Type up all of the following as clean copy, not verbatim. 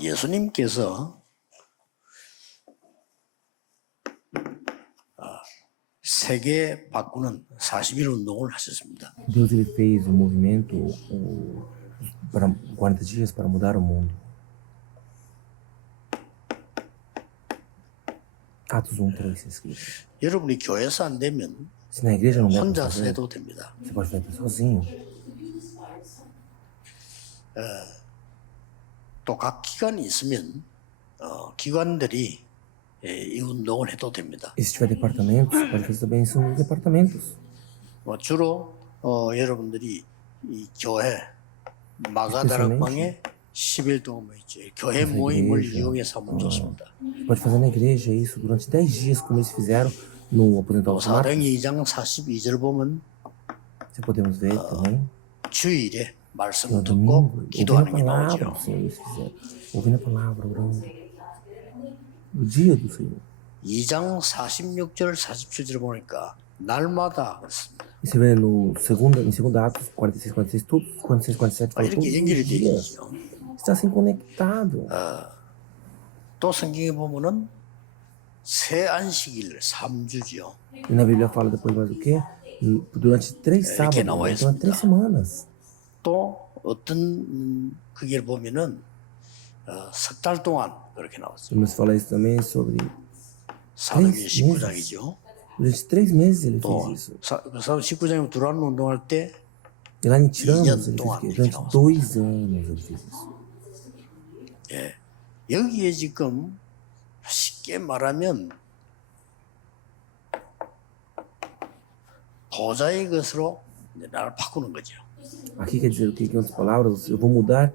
예수님께서 세계 바꾸는 40일 운동을 하셨습니다. Deus ele fez um movimento para 40 dias para mudar o mundo. Atos 1:3 está escrito. 여러분이 교회에서 안 되면 Se na igreja não der para 혼자서 fazer, 해도 됩니다. você pode fazer sozinho. 또 각 기관이 있으면 기관들이 이 운동을 해도 됩니다. E se tiver departamentos, pode fazer também isso nos departamentos. 주로 여러분들이 이 교회 마가다락방에 10일 동안 모였죠. 교회 모임을 이용해서 하면 좋습니다. Pode fazer na igreja isso durante 10 dias, como eles fizeram no aposental automático. 사도행전 2장 42절 보면 Se podemos ver também. 주일에 말씀 No 듣고 domingo, ouvindo a 기도하는 게 palavra 나오죠. do Senhor, eles fizeram. Ouvindo a palavra, orando. No dia do Senhor. 2장 46절 47절 보니까 날마다 그렇습니다. E você vê no em segunda Atos 46, 46, tudo, 46, 47, fala todos 이렇게 os 연결이 되어 dias. 있죠. Está assim conectado. 또 성경에 보면은 새 안식일 3주죠. E na Bíblia fala depois mais o quê? Durante 3 sábados, 나와 durante 있습니다. 3 semanas. 또 어떤 그게 보면은 석 달 동안 그렇게 나왔어요. Mas fala isso também sobre 사도행전 네, 19장이죠. durante 3 meses ele 또 fez isso. 사도 19장에 들어가는 운동할 때 E lá em Tiranos, 년 ele fez 동안 o quê? 이렇게 Durante 2 anos ele fez isso. 여기에 지금 쉽게 말하면 보좌의 것으로 이제 나를 바꾸는 거죠. Aqui quer dizer o quê? Que em outras palavras, eu vou mudar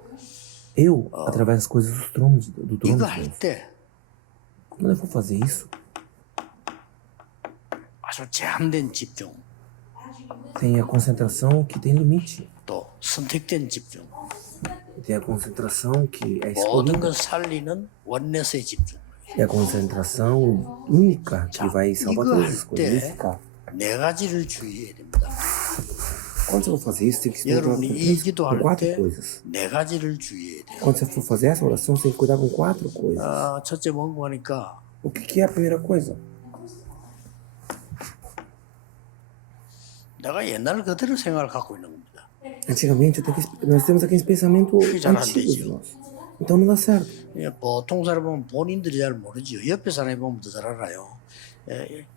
eu através das coisas do trono de 이거 Deus. 할 때 Quando eu for fazer isso, 아주 제한된 집중, tem a concentração que tem limite. 또 선택된 집중, E tem a concentração que é 모든 escolhida. 걸 살리는 원내스의 집중. É a concentração única que vai salvar 이거 todas as 할 coisas. 때 Ficar. 네 가지를 주의해야 됩니다. Quando você for fazer isso, tem que se preocupar 여러분이 com, 이 기도할 4 때 coisas. 네 가지를 주의해야 돼요. Quando você for fazer essa oração, você tem que cuidar com 4 coisas. 첫째 뭔가 하니까 O que é a primeira coisa? 내가 옛날 그대로 생각을 갖고 있는 겁니다. Antigamente, nós temos aquele pensamento já não antigo entendi. nosso. Então não dá certo. 보통 사람은 본인들이 잘 모르죠. 옆에 사람이 보면 더 잘 알아요.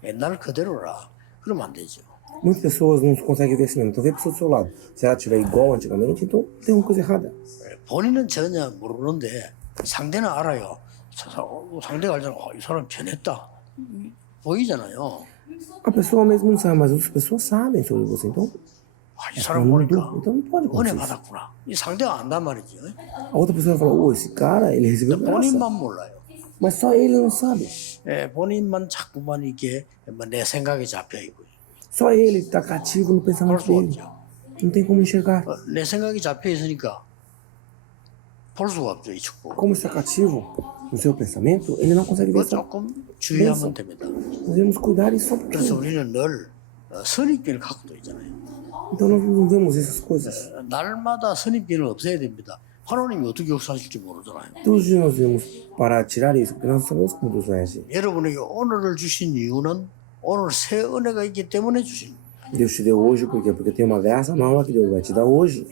옛날 그대로라. 그러면 안 되죠. Muitas pessoas não conseguem ver assim mesmo. Então vê a pessoa do seu lado. Se ela estiver igual antigamente, então tem uma coisa errada. 본인은 전혀 모르는데 상대는 알아요. 상대가 알잖아. 이 사람 변했다. 보이잖아요. A pessoa mesmo não sabe, mas outras pessoas sabem sobre você. Então, 이 사람 não 보니까 mudou. Então não pode 은혜 acontecer isso. 받았구나. 이 상대가 안단 말이죠. A outra pessoa vai falar, ô, esse cara, ele recebeu graça. 본인만 몰라요. Mas só ele não sabe. 본인만 자꾸만 이게 내 생각에 잡혀 있고요. Só ele está cativo no pensamento 수 dele. 없죠. Não tem como enxergar. 내 생각이 잡혀 있으니까 볼 수가 없죠, 이 축복. Como está cativo no seu pensamento, ele não consegue ver 그거 essa. 조금 주의하면 됩니다. Nós devemos cuidar isso só um 그래서 pouquinho. 우리는 늘 선입견을 갖고 있잖아요. Então nós não vemos essas coisas. 날마다 선입견을 없애야 됩니다. 하나님이 어떻게 역사하실지 모르잖아요. Todos os dias nós devemos parar, tirar isso, porque nós não sabemos como Deus vai agir. 여러분에게 오늘을 주신 이유는 오늘 새 은혜가 있기 때문에 주신 거예요. Deus te deu hoje, por quê? Porque tem uma graça nova que Deus vai te dar hoje.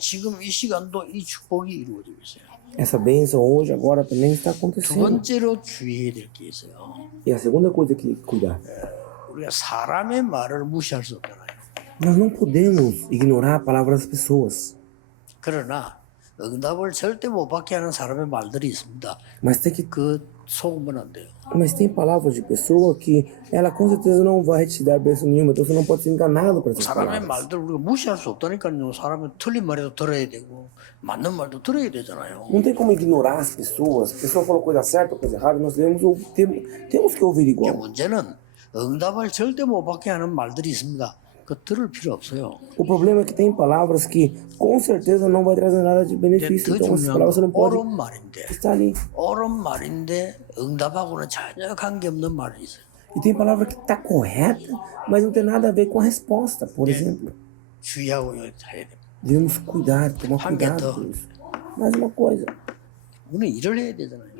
지금 이 시간도 이 축복이 이루어지고 있어요. Essa bênção hoje, agora também está 두 acontecendo. 번째로 주의해야 될 게 있어요. E a segunda coisa que cuidar. 우리가 사람의 말을 무시할 수 없잖아요. Nós não podemos ignorar a palavra das pessoas. 그러나 응답을 절대 못 받게 하는 사람의 말들이 있습니다. Mas tem que 그 속으면 안 돼요. Mas tem palavras de pessoa que ela com certeza não vai te dar bênção nenhuma, então você não pode ser enganado por essas 사람의 palavras. 말들 우리가 무시할 수 없다니까요. 사람은 틀린 말에도 들어야 되고 맞는 말도 들어야 되잖아요. Não tem como ignorar as pessoas. A pessoa falou coisa certa ou coisa errada, nós temos que ouvir 이게 igual. 문제는 응답을 절대 못 받게 하는 말들이 있습니다. 그 들을 필요 없어요. O problema é que tem palavras que com certeza não vai trazer nada de 근데 benefício, 더 então essas 중요한 palavras você 건 não pode 옳은 말인데 estar ali. 옳은 말인데 응답하고는 전혀 관계없는 말이 있어요. E tem palavra que está correta, mas não tem nada a ver com a resposta, por exemplo. 주의하고 해야 됩니다. Devemos cuidar, tomar 한 개 cuidado 더. com isso. Mais uma coisa. 우리는 일을 해야 되잖아요.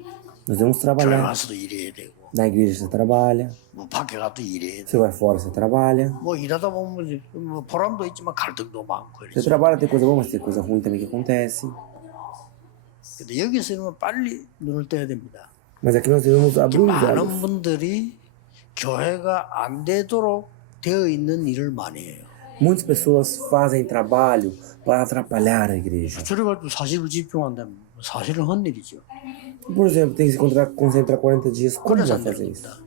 Nós vamos 교회 trabalhar. 가서도 일해야 되고, Na igreja você trabalha, 뭐 밖에 가도 일해야 돼. você vai fora, você trabalha. 뭐 일하다 보면 뭐 보람도 있지만 갈등도 많고 Você 이러죠. trabalha, tem coisa boa, mas tem coisa ruim também que acontece. 근데 여기서는 빨리 눈을 떼야 됩니다. Mas aqui nós devemos abrir os 많은 olhos. 분들이 교회가 안 되도록 되어 있는 일을 많이 해요. Muitas pessoas fazem trabalho para atrapalhar a igreja. 저래가지고 사실을 집중한다면 사실은 헛일이죠. Por exemplo, tem que se concentrar 40 dias. Como 그래서 vai 안 fazer 되는 isso? 겁니다.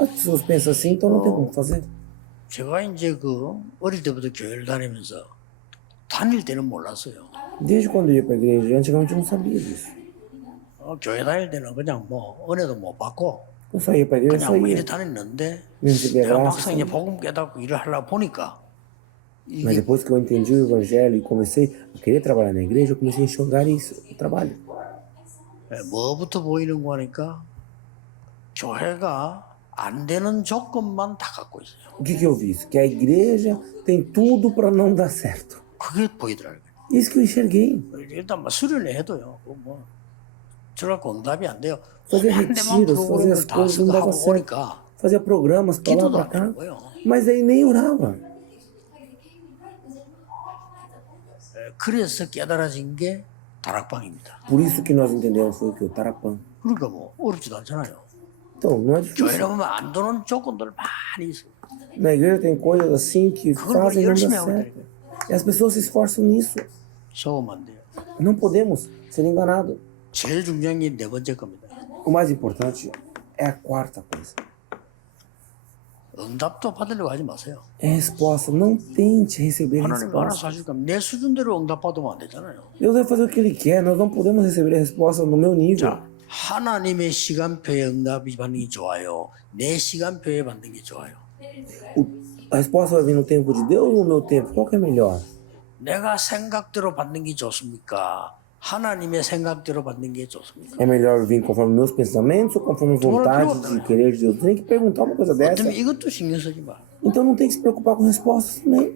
As pessoas pensam assim, então não tem como fazer. 제가 이제 그 어릴 때부터 교회를 다니면서 다닐 때는 몰랐어요. Desde quando eu ia para a igreja, antigamente eu não sabia disso. 교회 다닐 때는 그냥 뭐 은혜도 못 받고 Eu só ia para a igreja, 그냥 só 뭐 ia. 이래 다녔는데 Receber 내가 graça. 막상 이제 복음 깨닫고 일을 하려 보니까 Mas 이게 depois que eu entendi o evangelho e comecei a querer trabalhar na igreja, eu comecei a enxergar isso, o trabalho. 뭐부터 보이는 거니까 교회가 안 되는 조건만 다 갖고 있어요. O que eu vi? Isso? Que a igreja tem tudo para não dar certo. 그게 보이더라고요. Isso que eu enxerguei. 일단 뭐 수련회 해도요. 뭐 저라고 응답이 안 돼요. Fazer 한 대만 retiros, fazer 프로그램을 as 다 coisas não 쓰고 dava 하고 certo. 오니까 Fazia programas para lá 기도도 para 안 cá. 되는 거예요. Mas aí nem orava. 그래서 깨달아진 게 다락방입니다. Por isso que nós entendemos foi o que? O Tarapã. 그러니까 뭐 어렵지도 않잖아요. Então, não é difícil. 교회를 보면 안 되는 조건들 많이 있어요. Na igreja tem coisas assim que 그걸 fazem não dar 열심히 하고 certo. 있다니까요. E as pessoas se esforçam nisso. 속으면 안 돼요. Não podemos ser enganados. 제일 중요한 게 네 번째 겁니다. O mais importante é a quarta coisa. 응답도 받으려고 하지 마세요. É a resposta. Não tente receber 하나님 알아서 resposta. 하실 겁니다. 내 수준대로 응답 받으면 안 되잖아요. Deus vai fazer o que Ele quer. Nós não podemos receber a resposta no meu nível. 자, 하나님의 시간표에 응답이 받는 게 좋아요. 내 시간표에 받는 게 좋아요. A resposta vai vir no tempo de Deus ou no meu tempo? Qual que é melhor? 내가 생각대로 받는 게 좋습니까? 하나님의 생각대로 받는 게 좋습니까? É melhor vir conforme meus pensamentos ou conforme a vontade de querer de Deus? Tem que perguntar uma coisa dessa. 어쩌면 이것도 신경 쓰지 마. Então não tem que se preocupar com respostas também.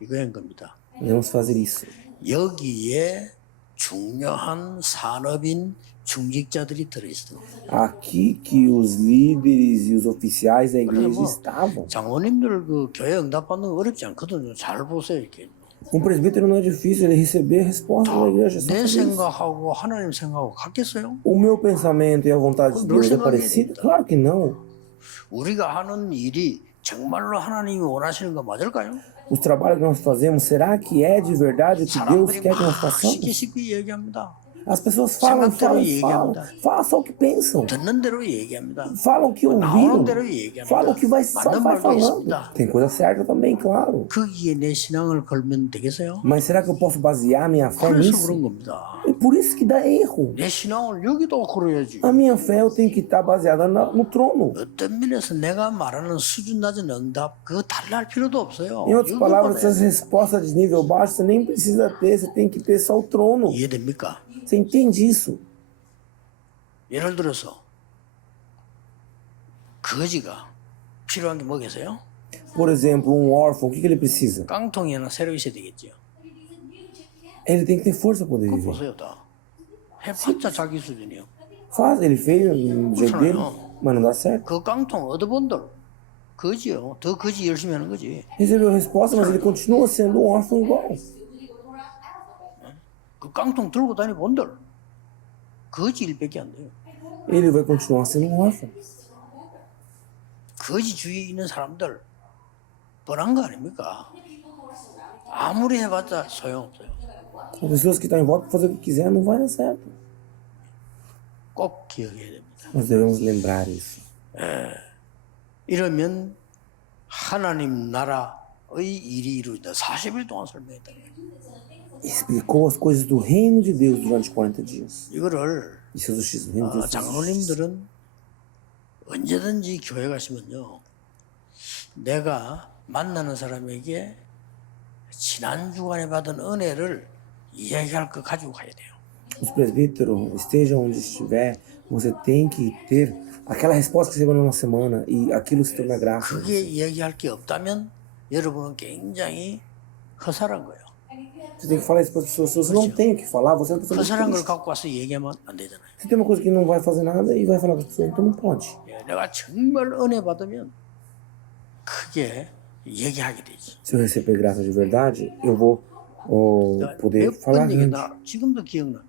이거인 겁니다. Vamos fazer isso. 여기에 중요한 산업인 중직자들이 들어있어요. Aqui que os líderes e os oficiais da igreja 뭐, estavam. 장로님들 그 교회 응답 받는 거 어렵지 않거든요. 잘 보세요 이렇게. Um presbítero não é difícil ele receber a resposta da igreja. É só 내 fazer isso. 생각하고 하나님 생각하고 같겠어요? O meu pensamento e a vontade de Deus é parecida? Claro que não. 우리가 하는 일이 정말로 하나님이 원하시는 거 맞을까요? Os trabalhos que nós fazemos, será que é de verdade o que Deus 사람들이 quer que nós 막 façamos? 쉽게 쉽게 얘기합니다. As pessoas falam, falam, falam. Falam só o que pensam. 듣는 대로 얘기합니다. Falam o que 나오는 ouviram. 대로 얘기합니다. Falam o que vai, só 맞는 vai 말도 falando. 있습니다. Tem coisa certa também, claro. 거기에 내 신앙을 걸면 되겠어요? Mas será que eu posso basear minha fé 그래서 nisso? 그런 겁니다. É por isso que dá erro. 내 신앙을 여기도 걸어야지. A minha fé eu tenho que estar baseada no trono. 어떤 면에서 내가 말하는 수준 낮은 응답 그거 달랄 필요도 없어요. Em outras palavras, essas respostas de nível baixo você nem precisa ter, você tem que ter só o trono. 이해됩니까? Você entende isso? 예를 들어서 거지가 필요한 게 뭐겠어요? Por exemplo, um órfão, o que ele precisa? 깡통이 하나 새로 있어야 되겠죠. Ele tem que ter força para poder 그거 viver. 보세요 다. 해봤자 자기 수준이요. Faz, ele fez do jeito dele, mas não dá certo. 그 깡통 얻어본들 거지요. 더 거지 열심히 하는 거지. Recebeu a resposta, mas ele continua sendo um órfão igual. 그 깡통 들고 다니 본들 거지 일밖에 안 돼요. Ele vai continuar sendo um órfão. 거지 주위에 있는 사람들 뻔한 거 아닙니까? 아무리 해봤자 소용없어요. As pessoas que estão em volta fazer o que quiser não vai dar certo. 꼭 기억해야 됩니다. Nós devemos lembrar isso. 이러면 하나님 나라의 일이 이루어진다. 40일 동안 설명했다. Explicou as coisas do reino de Deus durante 40 dias. 이거를 Isso é do X do reino de Deus. 장로님들은 언제든지 교회 가시면요. 내가 만나는 사람에게 지난 주간에 받은 은혜를 이야기할 거 가지고 가야 돼요. Os presbíteros, esteja onde estiver, você tem que ter aquela resposta que você recebeu na semana e aquilo se torna graça. 그게 이야기할 게 없다면 여러분은 굉장히 허살한 거예요. Você tem que falar isso para as pessoas. Se você não tem o que falar, você é uma pessoa muito 허술한 걸 triste. 갖고 와서 얘기하면 안 되잖아요. Você tem uma coisa que não vai fazer nada e vai falar com as pessoas, então não pode. 예, 내가 정말 은혜 받으면 크게 얘기하게 되지. Se eu receber graça de verdade, eu vou poder falar 몇번 얘기 grande. 나 지금도 기억나.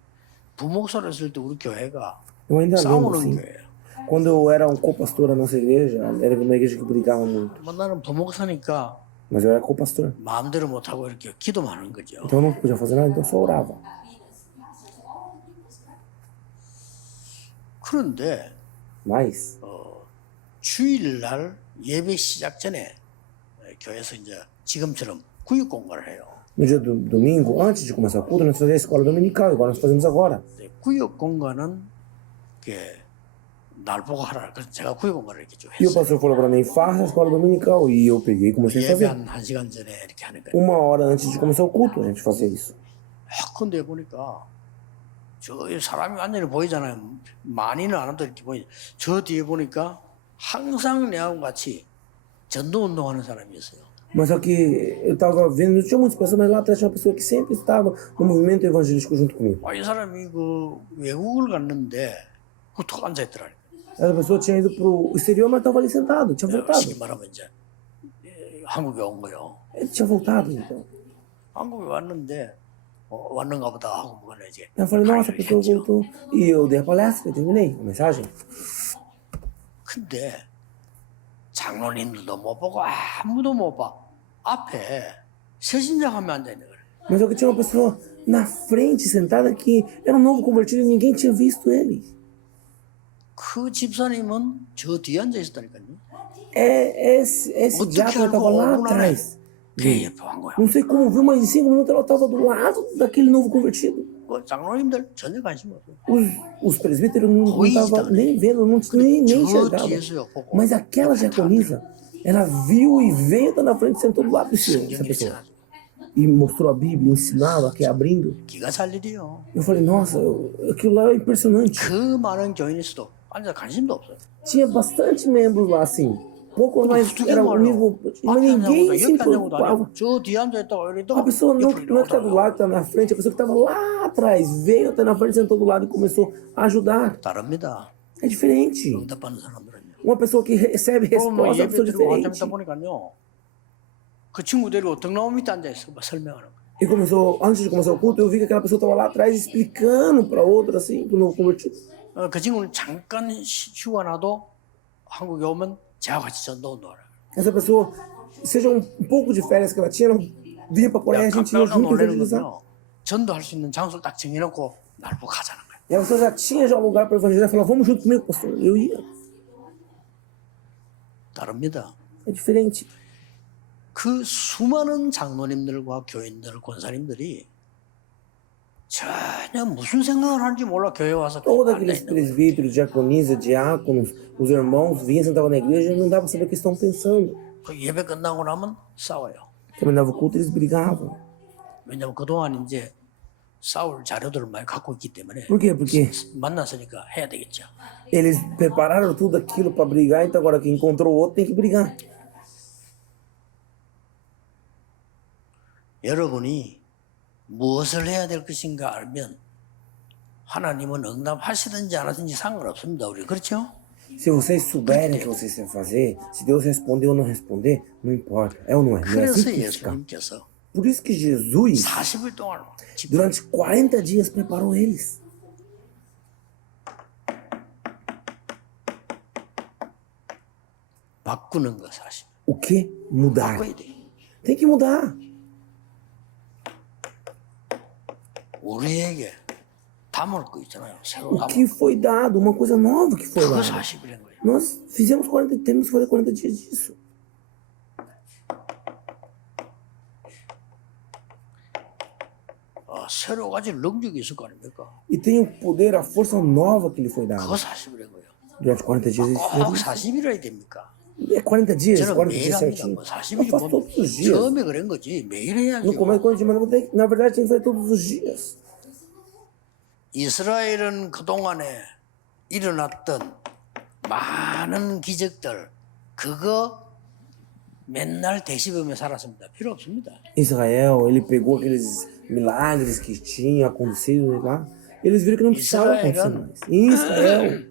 부목사를 했을 때 우리 교회가 Eu ainda lembro, 싸우는 assim, 교회예요. quando eu era um co-pastor da nossa igreja, era uma igreja que brigava muito. 뭐 나는 부목사니까 Mas eu era co-pastor, 마음대로 못하고 이렇게 기도만 하는 거죠. então eu não podia fazer nada, então eu só orava. 그런데 Mas, 주일날 예배 시작 전에 교회에서 이제 지금처럼 구역 공부를 해요. no dia do domingo, antes de começar o culto, nós fazíamos a escola dominical, igual nós fazemos agora. 구역 공간은 날 보고 하라. 그래서 제가 구역 공간을 이렇게 좀 E o 했어요. pastor falou para mim, faça a escola dominical. E eu peguei e comecei a 예배 fazer. 한 시간 전에 이렇게 하는 거예요. Uma hora antes de começar o culto, a gente fazia isso. 근데 보니까 저 사람이 완전히 보이잖아요. 많이는 안 와도 이렇게 보이죠. 저 뒤에 보니까 항상 내하고 같이 전도 운동하는 사람이 있어요. Mas só que eu estava vendo, não tinha muitas pessoas, mas lá atrás tinha uma pessoa que sempre estava no movimento evangelístico junto comigo. 이 사람이 그 외국을 갔는데 툭 앉아 있더라고요. Essa pessoa tinha ido pro exterior, mas estava ali sentado, tinha voltado. 쉽게 말하면 이제 한국에 온 거요. Ele tinha voltado, então. 한국에 왔는데 왔는가 보다 하고 뭐가 이제 Eu falei, nossa, a pessoa voltou. E eu dei a palestra, eu terminei a mensagem. 근데 장로님들도 못 보고 아무도 못 봐. 앞에 새신자가면 앉아 있는 거예요. Mas só que tinha uma pessoa na frente, sentada, que era um novo convertido e ninguém tinha visto ele. 그 집사님은 저 뒤에 앉아 있었다니까요. Esse diácono estava lá atrás. 걔 옆에 한 거야. Não sei como viu, mas em 5 minutos ela estava do lado daquele novo convertido. 그 장로님들 전혀 관심 없어요. Os presbíteros não estavam nem vendo, nem 저 enxergavam. 뒤에서요 보고. Mas aquela diaconisa, ela viu e veio tá na frente e sentou do lado do senhor, essa 성경에 pessoa. 있어가지고 E mostrou a Bíblia, ensinava, que abrindo. 기가 살 일이요. Eu falei, nossa, aquilo lá é impressionante. 그 많은 교인에서도 앉아 관심도 없어요. Tinha bastante membros lá, assim. Pouco mais, 어떻게 era o 말로 nível. Mas 앞에 ninguém 앉아보다 se 옆에 앉아보다 preocupava. 아니고 저 뒤에 앉아 있다가 이러다가 A pessoa não, 옆으로 não é que está do 이러더라고요. lado, que está na frente, a pessoa que estava lá atrás veio até na frente, sentou do lado e começou a ajudar. 다릅니다. É diferente. 응답하는 사람들은요. Uma pessoa que recebe 뭐 resposta é uma 예배 pessoa 드리고 한참 diferente. 있다 보니까요. 그 친구 데리고 등나무 밑에 앉아 있어 설명하는 거예요. E começou, antes de começar o culto, eu vi que aquela pessoa estava lá atrás explicando para outra, assim, pro novo convertido. 그 친구는 잠깐 휴가 나도 한국에 오면 저와 같이 전도 운동하라. Essa pessoa, seja um pouco de férias que ela tinha, ela vinha para Coreia, a gente ia 깜짝 junto 놀라는 evangelizar. 건요. 전도할 수 있는 장소를 딱 정해놓고 날 보고 가자는 거예요. E a pessoa já tinha já um lugar para evangelizar e falava, vamos junto comigo, pastor. Eu ia. 다릅니다. É diferente. 그 수많은 장로님들과 교인들, 권사님들이 전혀 무슨 생각을 하는지 몰라 교회 와서 Todos 앉아 aqueles 있는 거예요. presbíteros, diaconisas, diáconos, os irmãos vinham, sentavam na igreja e não dava para saber o que estão pensando. 그 예배 끝나고 나면 싸워요. Terminava o culto, eles brigavam. 왜냐면 그동안 이제 싸울 자료들을 많이 갖고 있기 때문에 Por quê? Porque 만났으니까 해야 되겠죠. eles prepararam tudo aquilo para brigar, então agora quem encontrou o outro tem que brigar. 여러분이 무엇을 해야 될 것인가 알면 하나님은 응답하시든지 안 하든지 상관없습니다. 우리 그렇죠? Se vocês souberem o que vocês têm que fazer, se Deus responder ou não responder, não importa. É ou não é? Não é assim 그래서 que fica. 예수님께서 Por isso que Jesus, 40일 동안 durante 40 dias, preparou eles. 바꾸는 거 사실. O que? Mudar. 바꿔야 돼. Tem que mudar. 우리에게 담을 거 있잖아요. 새로 O 담을 que foi dado, uma coisa nova que foi 그거 dada. 40일인 거예요. Nós fizemos 40, temos que fazer 40 dias disso. 새로 가진 능력이 있을 거 아닙니까? E tem o poder, a força nova que lhe foi dada. 그거 40일인 거예요. Durante 40 dias eles 꼭 fizeram. 40일이어야 됩니까? É 40 dias, 저는 40 매일 dias 합니다. certinho. 뭐 Eu 40일이 faço todos os dias. 처음에 그런 거지. 매일 해야죠. No começo, quando a gente manda, na verdade, tem que fazer todos os dias. 이스라엘은 그동안에 일어났던 많은 기적들 그거 맨날 대시범에 살았습니다. 필요 없습니다. Israel, ele pegou aqueles milagres que tinham acontecido lá. Eles viram que não precisava acontecer mais. Em Israel,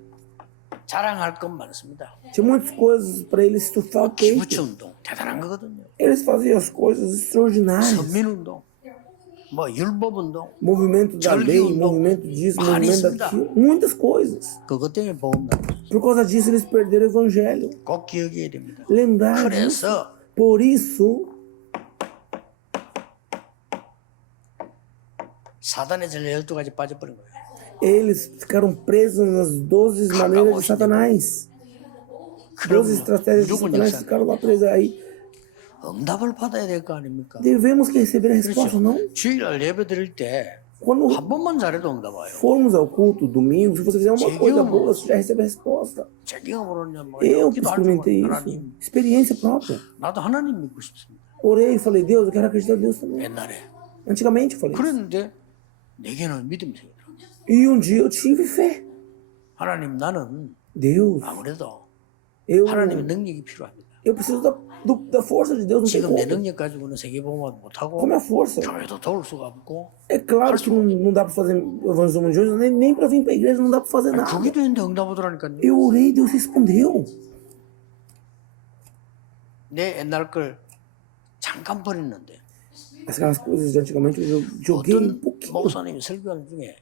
자랑할 건 많습니다. tinha muitas coisas para eles estufar o peito. 기부치 운동 대단한 거거든요. Eles faziam as coisas extraordinárias. 선민 운동, 뭐 율법 운동, Movimento da lei, movimento disso, movimento daquilo. Muitas coisas. 그것 때문에 복음 나왔어요. Por causa disso, eles perderam o evangelho. 꼭 기억해야 됩니다. Lembrar disso. 그래서 Por isso, 사단의 전례 12가지 빠져버린 거예요. eles ficaram presos nas 12 maneiras de Satanás. 12 estratégias de Satanás ficaram lá presas. Aí 응답을 받아야 될 거 아닙니까? devemos que receber a resposta, não? 주일날 예배 드릴 때 한 Quando 번만 잘해도 응답 와요. formos ao culto domingo, se você fizer uma coisa boa, você já recebe a resposta. 제 경험으로는 뭐 Eu 기도할 experimentei 때 isso. 하나님, Experiência própria. 나도 하나님 믿고 싶습니다. Orei e falei, Deus, eu quero acreditar em Deus também. 옛날에. Antigamente eu falei isso. 그랬는데 내게는 믿음이 생기더라고요. E um dia eu tive fé. 하나님 나는 Deus, 아무래도 eu, 하나님의 능력이 필요합니다. eu preciso da força de Deus, não tem 지금 내 como. 능력 가지고는 세계복음화도 못하고 Como é a força? 교회도 도울 수가 없고 É claro que não dá para fazer evangelismo de hoje, nem para vir para a igreja não dá para fazer nada. 거기도 있는데 응답 오더라니까요. Eu orei e Deus respondeu. 내 옛날 걸 잠깐 버렸는데 Aquelas coisas de antigamente eu joguei um 어떤 pouquinho. 목사님이 설교하는 중에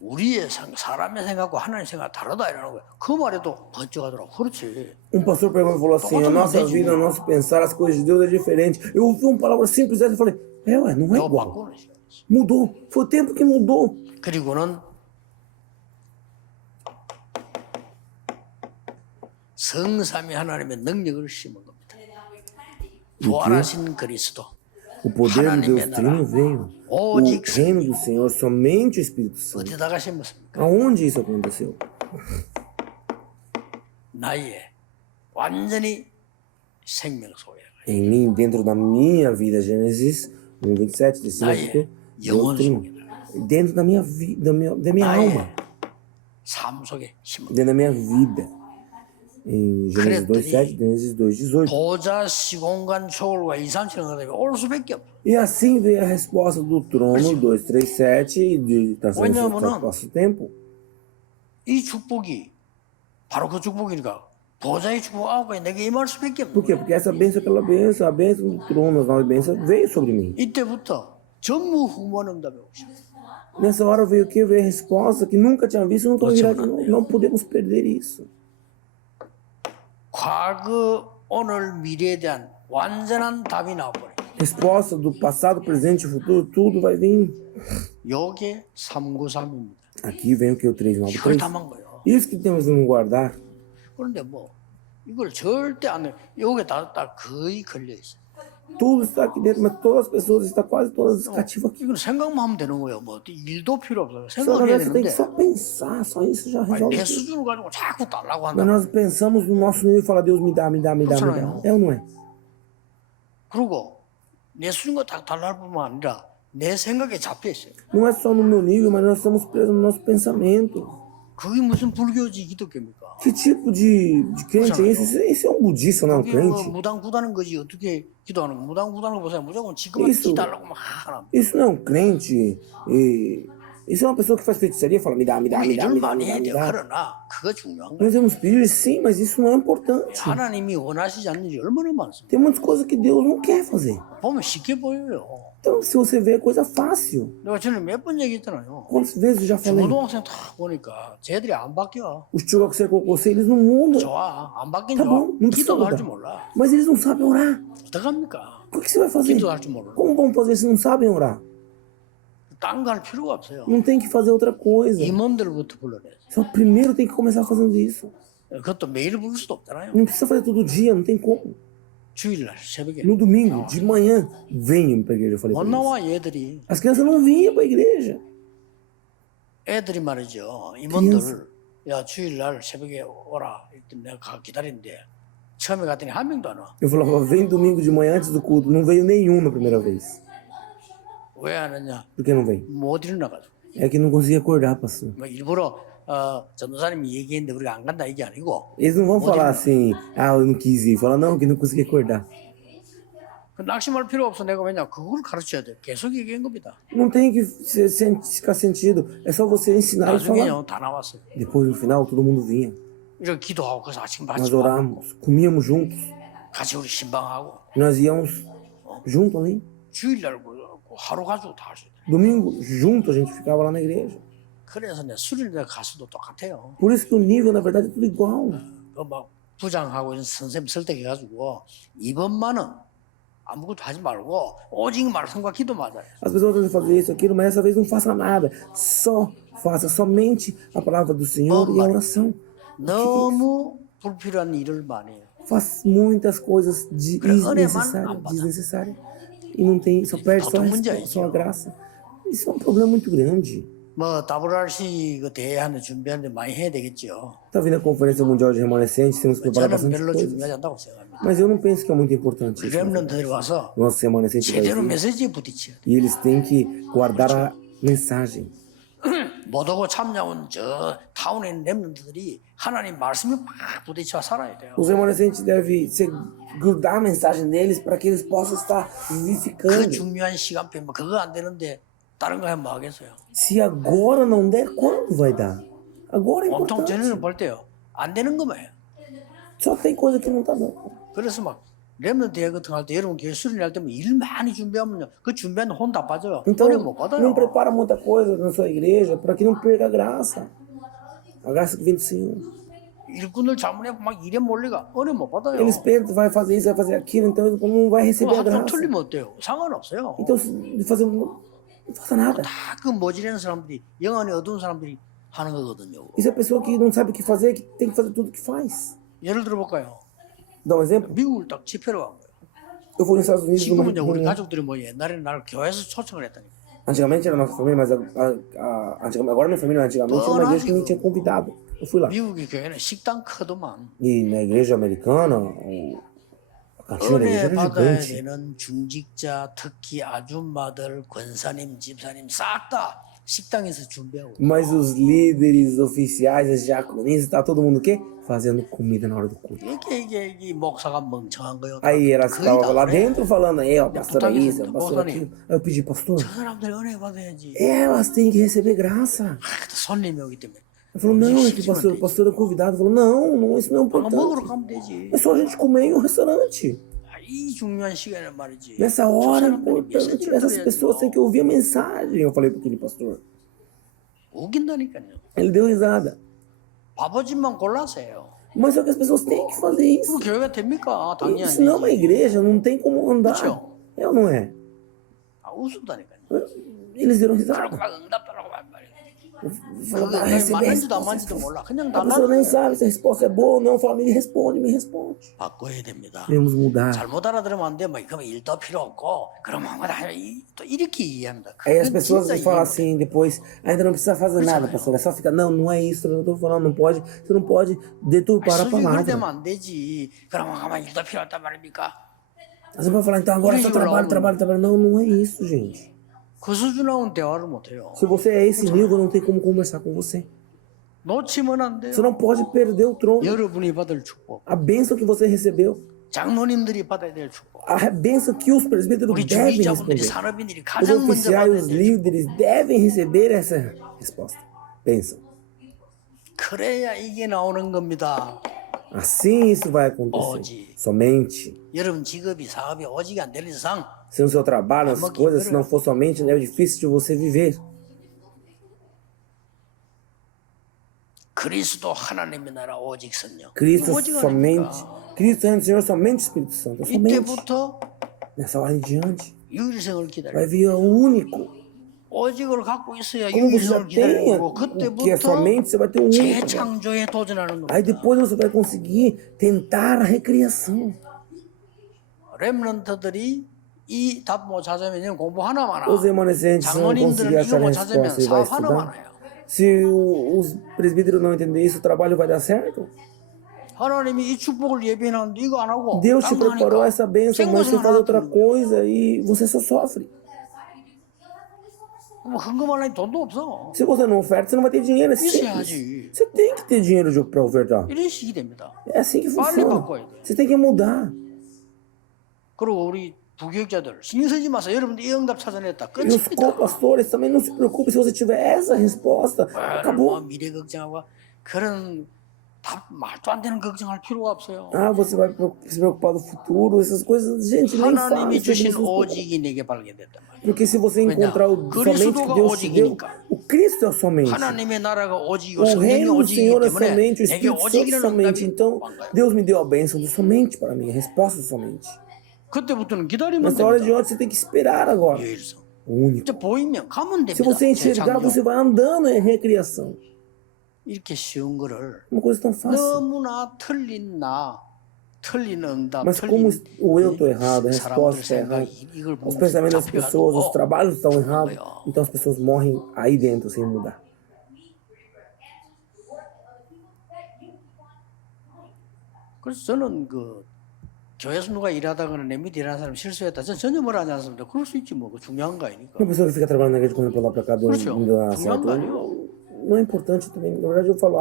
우리의 사람의 생각과 하나님의 생각 다르다 이러는 거예요. 그 말에도 번쩍하더라고. 그렇지. Pastor pegou e falou assim: a nossa vida, o nosso pensar, as coisas de Deus é diferente. Eu ouvi uma palavra simples dessa e falei: ué, não é 너 igual. 바꾸는 시간이지. Mudou. Foi o tempo que mudou. 그리고는 성삼위 하나님의 능력을 심은 겁니다. 부활하신 그리스도. O poder de Deus 하나님의 Trino veio. O 오직 reino do Senhor, somente o Espírito Santo. 어디다가 심었습니까? Aonde isso aconteceu? 나의 완전히 생명 속에 Em mim, dentro da minha vida, Gênesis 1:27, desse 나의 versículo, 영혼 doutrina. 속에 Dentro da minha vida, da minha alma, 나의 삶 속에 심은 dentro da minha vida. Em Gênesis 2:7, Gênesis 2:18. 보좌 시공간 초월과 2, 3, 7은 그다음에 올 수밖에 없어. E assim veio a resposta do trono 2:3:7 e de 왜냐하면은 espaço-tempo. 이 축복이 바로 그 축복이니까 보좌의 축복 9가지 내게 임할 수밖에 없는 Por quê? 거야. Porque essa bênção, aquela bênção, a bênção do trono, as 9 bênçãos, veio sobre mim. 이때부터 전무후무한 응답이 오죠. Nessa hora veio o quê? Veio a resposta que nunca tinha visto e nunca vai virar de novo. Não podemos perder isso. 과거, 오늘, 미래에 대한 완전한 답이 나와버려요. Resposta do passado, presente e futuro, tudo vai vir. 요게 393입니다. Aqui vem o que? O 이걸 393. 담은 거예요. Isso que temos que guardar. 그런데 뭐 이걸 절대 안 해. 요게 다 거의 걸려 있어요. Tudo está aqui dentro, mas todas as pessoas estão quase todas cativas aqui. 이건 생각만 하면 되는 거예요. 뭐 일도 필요 없어요. Só 생각을 해야 você tem que 되는데 só pensar, só isso já 아니, resolve 내 tudo. 수준을 가지고 자꾸 달라고 Mas 한다. nós pensamos no nosso nível e fala, Deus me dá, me dá, me dá, me dá. É ou não é? 그리고 내 수준과 딱 달라할 뿐만 아니라 내 생각에 잡혀 있어요. Não é só no meu nível, mas nós estamos presos no nosso pensamento. 그게 무슨 불교지 기독교입니까? Que tipo de crente é esse? Esse é um budista, não é um 이게 뭐 crente? 무당구다는 거지 어떻게 기도하는 거? 무당구다는 거 보세요. 무조건 지금만 Isso. 기달라고 막 하나. Isso não é um crente. Isso é uma pessoa que faz feitiçaria e fala, me dá, me dá, me dá, 일을 me dá, 많이 me dá, 해야 me 돼요. dá. 그러나 그거 중요한 거예요. Nós temos pedir sim, mas isso não é importante. 하나님이 원하시지 않는 일이 얼마나 많습니까? Tem muitas coisas que Deus não quer fazer. 보면 쉽게 보여요. Então, se você vê, é coisa fácil. 내가 전에 몇 번 얘기했잖아요. Quantas vezes eu já falei? 중고등학생 딱 보니까 쟤들이 안 바뀌어. Os churros que você colocou, eles não mudam. 좋아. 안 바뀐 Tá 좋아. bom, não precisa 기도도 할 줄 mudar. 몰라. Mas eles não sabem orar. 어떡합니까? O que você vai fazer? 기도도 할 줄 모르는. Como vão fazer se não sabem orar? 딴 거 할 필요가 없어요. Não tem que fazer outra coisa. 임원들부터 불러내요. Só primeiro tem que começar fazendo isso. 그것도 매일 부를 수도 없잖아요. Não precisa fazer todo dia, não tem como. 주일날 새벽에 No domingo, de manhã, venham para a igreja. Eu falei 못 pra eles. 나와 얘들이. As crianças não vinham para a igreja. 애들이 말이죠. 임원들 야 주일날 새벽에 오라. 이때 내가 기다리는데 처음에 갔더니 한 명도 안 와. Eu falava, vem domingo de manhã antes do culto. Não veio nenhum na primeira vez. 왜 안 왔냐? Por que não veio? 못 일어나가지고. É que não conseguia acordar, pastor. 뭐 일부러 전도사님이 얘기했는데 우리가 안 간다 이게 아니고 Eles não vão falar assim, ah, eu não quis ir. Fala, não, que não consegui acordar. 그 낙심할 필요 없어. 내가 왜냐 그걸 가르쳐야 돼. 계속 얘기한 겁니다. Não tem que ficar sentido. É só você ensinar e falar. 나중에요 다 나왔어요. Depois, no final, todo mundo vinha. 이렇게 기도하고 그래서 아침 같이 Nós 밥 먹고 orávamos, comíamos juntos. 같이 우리 신방하고 Nós íamos junto ali. 주일날 그 하루 가지고 다 할 수 있다. Domingo, junto, a gente ficava lá na igreja. 그래서 내 수련회 가서도 똑같아요. Por isso que o nível, na verdade, é tudo igual. 그 막 부장하고 선생님 설득해가지고 이번만은 아무것도 하지 말고 오직 말씀과 기도만 하자. As pessoas podem fazer isso, aquilo, mas dessa vez não faça nada. Só faça somente a palavra do Senhor e a oração. 너무 불필요한 일을 많이 해요. Faz muitas coisas desnecessárias. E não tem, só perde só a graça. Isso é um problema muito grande. 뭐 WRC 그 대회하는 준비하는데 많이 해야 되겠죠. Está vindo a Conferência Mundial de Remanescentes, temos que preparar 저는 bastante 별로 coisa. 중요하지 않다고 생각합니다. Mas eu não penso que é muito importante isso. 렘넌트들이 와서 Nossos remanescentes vai 제대로 vir, 메시지에 부딪혀야 돼. e eles têm que guardar a mensagem. 못 오고 참여한 저 타운에 있는 렘넌트들이 하나님 말씀에 막 부딪혀 살아야 돼요. Os remanescentes devem grudar a mensagem neles para que eles possam estar 그 vivificando. 중요한 시간표 뭐 그거 안 되는데 다른 거 하면 뭐 하겠어요? Se agora não der, quando vai dar? Agora é 온통 importante. 전에는 볼 때요. 안 되는 거만 해요. Só tem coisa que não tá dando. 그래서 막 렘넌트 대회 같은 거 할 때 여러분 교회 수련회 할 때면 일 많이 준비하면요. 그 준비하는 혼 다 빠져요. Então, 은혜 못 받아요. não prepara muita coisa na sua igreja para que não perca a graça. A graça que vem do Senhor. 일꾼을 잘못해고 막 일에 몰리가 은혜 못 받아요. Eles pensam, vai fazer isso, vai fazer aquilo, então ele não vai receber a 합성 graça. 틀리면 어때요? 상관없어요. Então, se fazer, não faça nada. 다 그 모질하는 사람들이 영안이 어두운 사람들이 하는 거거든요. Isso é a pessoa que não sabe o que fazer, que tem que fazer tudo o que faz. 예를 들어 볼까요? Dá um exemplo? 미국을 딱 집회로 간 거예요. Eu fui nos Estados Unidos numa 지금은 우리 reunião. 가족들이 뭐 옛날에는 나를 교회에서 초청을 했다니까. Antigamente era nossa família, mas agora minha família, antigamente era uma igreja que me tinha convidado. Eu fui lá. 미국의 교회는 식당 크더만 E na igreja americana, a cantina da igreja 은혜 era 받아야 gigante. 되는 중직자, 특히 아줌마들, 권사님, 집사님 싹 다 식당에서 준비하고 Mas os líderes oficiais, as diaconisas, tá todo mundo o quê? Fazendo comida na hora do culto. 이게 목사가 멍청한 거요. Aí ela 거의 estava 다 lá 그래. dentro falando, ó, pastor é isso, 부탁했습니다. pastor é 목사님. aquilo. Aí eu pedi, pastor, 저 사람들 은혜 받아야지. elas têm que receber graça. 손님이 오기 때문에. Ele falou, não, é que o pastor é convidado. Falou, não, isso não é 아, 먹으러 importante. 가면 되지. É só a gente comer em um restaurante. 아, 이 중요한 시간에 말이지. Nessa 저 hora é 사람들이 importante, 메시지를 essas 들어야죠. pessoas têm que ouvir a mensagem. Eu falei para aquele pastor. 웃긴다니까요. Ele deu risada. 바보짓만 골라서 해요. Mas só que as pessoas têm que fazer isso. 그 교회가 됩니까? 당연히 안 Senão uma 되지. igreja não tem como andar. 그렇죠. É ou não é? 아, 웃음다니까요. Eles deram 그러고 risada. 막 응답하라고 말 말이에요. Falou, 그거 vai receber a 맞는지도 안 resposta. 맞는지도 몰라. 그냥 A pessoa nem 달라요. sabe se a resposta é boa ou não. Fala, me responde, me responde. 바꿔야 됩니다. Devemos mudar. 잘못 알아들으면 안 돼. 뭐 그러면 일도 필요 없고 그러면 또 이렇게 이해합니다. Aí as 그건 pessoas 진짜 falam 이해 assim depois, ainda não precisa fazer nada, pastor. É só ficar. Não, não é isso. Eu tô falando, não pode. Você não pode deturpar a 수준이 그렇게 되면 palavra. 안 되지. 그러면 가만 일도 필요 없단 말입니까? Você vai falar, então agora é só trabalho. Não, não é isso, gente. 그 수준하고는 대화를 못 해요. Se você é esse nível, não tem como conversar com você. 놓치면 안 돼요. Você não pode perder o trono. 여러분이 받을 축복, A bênção que você recebeu. 장로님들이 받아야 될 축복, A bênção que os presbíteros 우리 devem 주기자분들이 responder. 산업인들이 Os 가장 먼저 oficiais, 받아야 os 될 축복. líderes devem receber essa resposta. Bênção. 그래야 이게 나오는 겁니다. Assim isso vai acontecer. Oji. Somente. 여러분 직업이 사업이 오직 안 될 이상 Se no seu trabalho, nas coisas, se não for somente, é difícil de você viver. 그리스도 하나님의 나라 오직 성령. Cristo 오직 somente. 아닙니까? Cristo é o Senhor, somente Espírito Santo. Somente. 이때부터 Nessa hora em diante. 유일성을 기다려. Vai vir o único. 오직을 갖고 있어야 Como você já 유일성을 tem 기다리고 o que é 그때부터 somente, você vai ter o único. 재창조에 도전하는 Aí 겁니다. depois você vai conseguir tentar a recriação. 렘넌트들이 이 답 못 찾으면 공부 하나만 Os 하나. remanescentes não conseguir 장로님들은 achar 이거 a 못 찾으면 resposta e vai 사업 하나만 estudar. 해요. Se os presbíteros não entenderem isso, o trabalho vai dar certo. 하나님이 이 축복을 예비해놨는데 이거 안 하고 Deus te 딴거 preparou 하니까 essa bênção, mas você 생고생을 faz outra 하는 거예요. coisa e você só sofre. 뭐 헌금할 날 돈도 없어. Se você não oferta, você não vai ter dinheiro. É simples. 있어야지. Você tem que ter dinheiro para ofertar. 이런 식이 됩니다. É assim que 빨리 funciona. 바꿔야 돼. Você tem que mudar. 그리고 우리 부교육자들 신경 쓰지 마세요. 여러분들 이 응답 찾아냈다. E os 끝입니다. co-pastores também não se preocupem se você tiver essa resposta. 뭐 Acabou. 미래 걱정하고 그런 말도 안 되는 걱정할 필요가 없어요. Ah, você vai se preocupar do futuro, essas coisas, gente, nem fala 하나님이 sobre 주신 isso. 오직이 내게 발견됐단 말이에요. Porque se você encontrar o somente que Deus te deu, o Cristo é o somente. 하나님의 나라가 오직이고 O 성령이 reino do 오직이기 Senhor é 때문에 somente, o 내게 Espírito Santo é 오직이라는 somente. 응답이 Então, 반가요. Deus me deu a bênção do somente para mim, a resposta do somente. 그때부터는 기다리면 Nessa hora de 됩니다. hoje, você tem que esperar agora. 유일성. O único. 이제 보이면 가면 Se 됩니다. você enxergar, 재창조. você vai andando em recriação. 이렇게 쉬운 거를 Uma coisa tão fácil. 너무나 틀린 응답, Mas como 틀린 o eu estou errado, a 사람들 resposta está errada, 생각이 이걸 os 보면 pensamentos das 잡혀가지고 pessoas, os trabalhos estão errados, então as pessoas morrem aí dentro sem mudar. 그래서 저는 그 교회에서 누가 일하다거나 내 밑에 일하는 사람 실수했다. 저는 전혀 뭐라 하지 않습니다. 그럴 수 있지 뭐. 그 중요한 거 아니니까. Uma pessoa que fica trabalhando na igreja quando pra lá pra cá, deu Krušo, não deu nada 중요한 certo. 거 아니에요. Não é importante também. Na verdade, eu falo,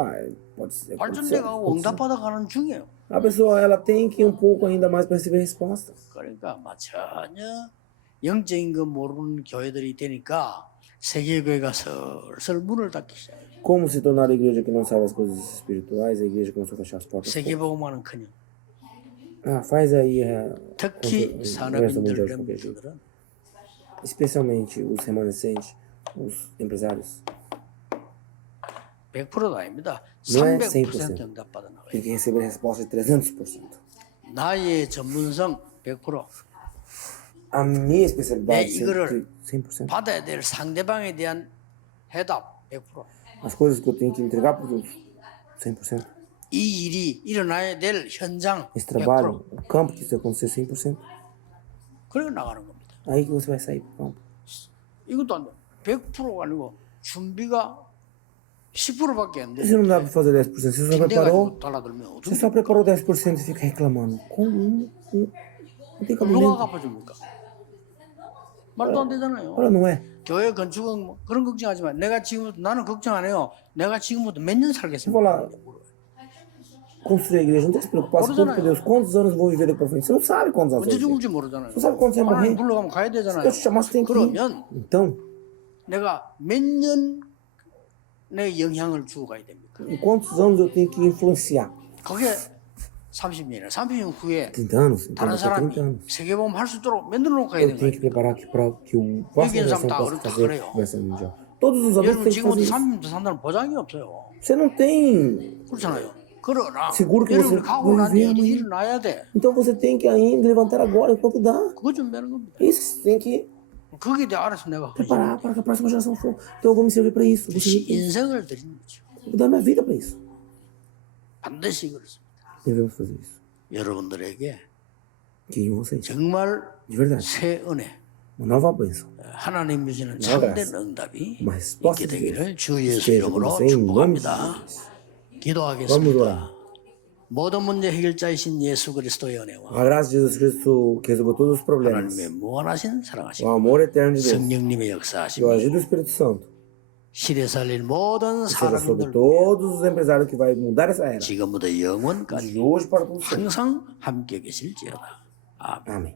pode ser. 발전돼가고 응답받아가는 중이에요. A pessoa, ela tem que ir um pouco ainda mais para receber resposta. 그러니까 막 전혀 영적인 거 모르는 교회들이 되니까 세계교회가 슬슬 문을 닫기 시작해요. Como se tornar a igreja que não sabe as coisas espirituais, a igreja começou a fechar as portas. 세계복음화는커녕 Faz aí 특히 Conversa 산업인들 mundial de qualquer jeito. 렘들은 Especialmente os remanescentes, os empresários. 100%도 아닙니다. Não é 300% 100%. 응답받아 나와요. Tem que receber a resposta de 300%. 나의 전문성 100%. A minha especialidade 네, 이거를 100%. 받아야 될 상대방에 대한 해답 100%. As coisas que eu tenho que entregar para todos, 100%. 이 일이 일어나야 될 현장 Esse 100%. trabalho, o campo que isso acontecer 100%. 그리고 나가는 겁니다. Aí que você vai sair pro campo. 이것도 안 돼. 100%가 아니고 준비가 10%밖에 안 돼. Se não dá para fazer 10%, você só 빈대가지고 preparou, 달라들면 você 어떻게 só preparou 10% e fica reclamando. Como? Não tem 누가 cabimento. 갚아줍니까? 말도 안 되잖아요. Olha, não é. 교회 건축은 뭐 그런 걱정하지 마. 내가 지금부터 나는 걱정 안 해요. 내가 지금부터 몇 년 Você vai 살겠습니까? lá construir a igreja, não tem que se preocupar. Se for Deus, quantos anos vou viver daqui para frente? Você não sabe quantos anos 언제 vai viver. 죽을지 모르잖아요. Você sabe quando você vai 하나님 morrer? 불러가면 가야 Se 되잖아요. Deus te chamar, você tem que ir. 그러면 Então, 내가 몇 년 내 영향을 주고 가야 됩니까? em quantos anos eu tenho que influenciar? 그게 30년이나 30년 후에 30 anos? Então, 다른 daqui a 사람이 30 anos. 세계보험 할 수 있도록 만들어 놓고 가야 Eu 되는 tenho que 거예요. preparar aqui para que o próximo Alguém geração sabe, possa tá, fazer 그래요. a versão mundial. Todos os adultos 여러분 têm que 지금부터 fazer isso. 30년 산다는 보장이 없어요. Você não tem. 그렇잖아요. 그러나 Seguro que 여러분 você 가고 난 vai 뒤에 ver 일이 amanhã. 일어나야 돼. Então você tem que ainda levantar agora enquanto dá. 그거 준비하는 겁니다. Isso você tem que 거기에 대해 알아서 내가 하지. preparar para que a próxima geração for. Então eu vou me servir para isso. Vou servir para isso. 인생을 드리는 거죠. Vou dar minha vida para isso. 반드시 그렇습니다. Devemos fazer isso. 여러분들에게 Que em vocês. 정말 De verdade. 새 은혜, Uma nova bênção. 하나님 주시는 graça. 참된 응답이 Uma resposta 있게 de Deus. 되기를 주 예수 Esteja com 이름으로 você em nome de 축복합니다. Jesus. Vamos 기도하겠습니다. orar. 모든 문제 해결자이신 예수 그리스도의 은혜와 A graça de Jesus Cristo que resolveu todos os problemas. 하나님의 무한하신 O 사랑하심, amor eterno de Deus. 성령님의 E o 역사하심이 agir do Espírito Santo. 시대 살릴 모든 Seja sobre 사람들 todos os empresários que vai mudar essa era. 지금부터 영원까지 De hoje para todos sempre. 항상 함께 계실지어다. 아멘. Amém.